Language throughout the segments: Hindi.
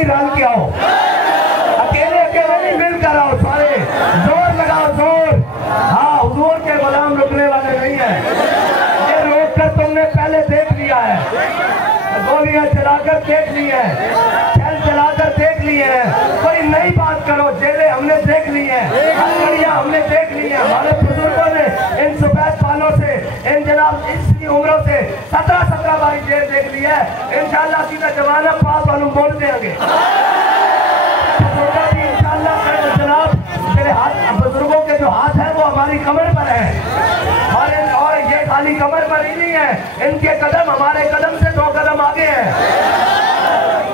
नहीं, रल के आओ, अकेले अकेले नहीं, मिलकर आओ, सारे जोर लगाओ, जोर। हाँ, हुजूर के गुलाम रुकने वाले नहीं है। ये रोक कर तुमने पहले देख लिया है, गोलियां चलाकर देख ली है, छल चलाकर देख लिए हैं, कोई नई बात करो। जेलें हमने देख ली है, हथकड़ियां हमने देख ली है, हमारे बुजुर्गों ने इन सफेद बालों से, इन जनाब इसकी उम्रों से 17-17 बारी जेल देख ली है। इंशाल्लाह सीधा जमाना पास वालों बोल देंगे इंशाल्लाह। जनाब मेरे हाथ, बुजुर्गों के जो हाथ है वो हमारी कमर पर है, और ये खाली कमर पर ही नहीं है, इनके कदम हमारे कदम से 2 कदम आगे हैं।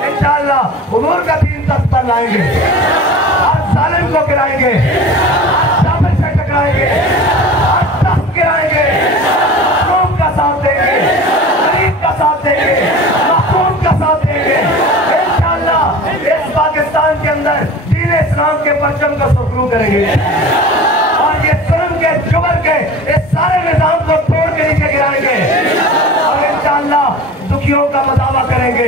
इंशाल्लाह हुजूर का दीन तख्त पर लाएंगे, आज जालिम को गिराएंगे, आज जाबिर से टकराएंगे, आज तख्त गिराएंगे, मखलूक का साथ देंगे, गरीब का साथ देंगे, महफूज का साथ देंगे। इंशाल्लाह इस पाकिस्तान के अंदर दीन इस्लाम के परचम को सुरखरू करेंगे, और ये जुल्म के, जुबर के इस सारे निजाम को तोड़ के नीचे गिराएंगे, और इंशाल्लाह दुखियों का मदावा करेंगे,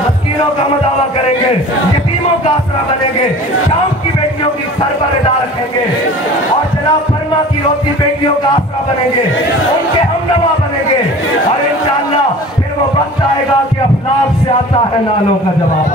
मस्कीनों का मदावा करेंगे, यतीमों का आसरा बनेंगे, शाम की बेटियों की सर पर इदा रखेंगे, और जनाब फरमा की रोती बेटियों का आसरा बनेंगे, उनके हमनवा बनेंगे। और इंशाल्लाह फिर वो वक्त आएगा कि अफलाक से आता है नालों का जवाब।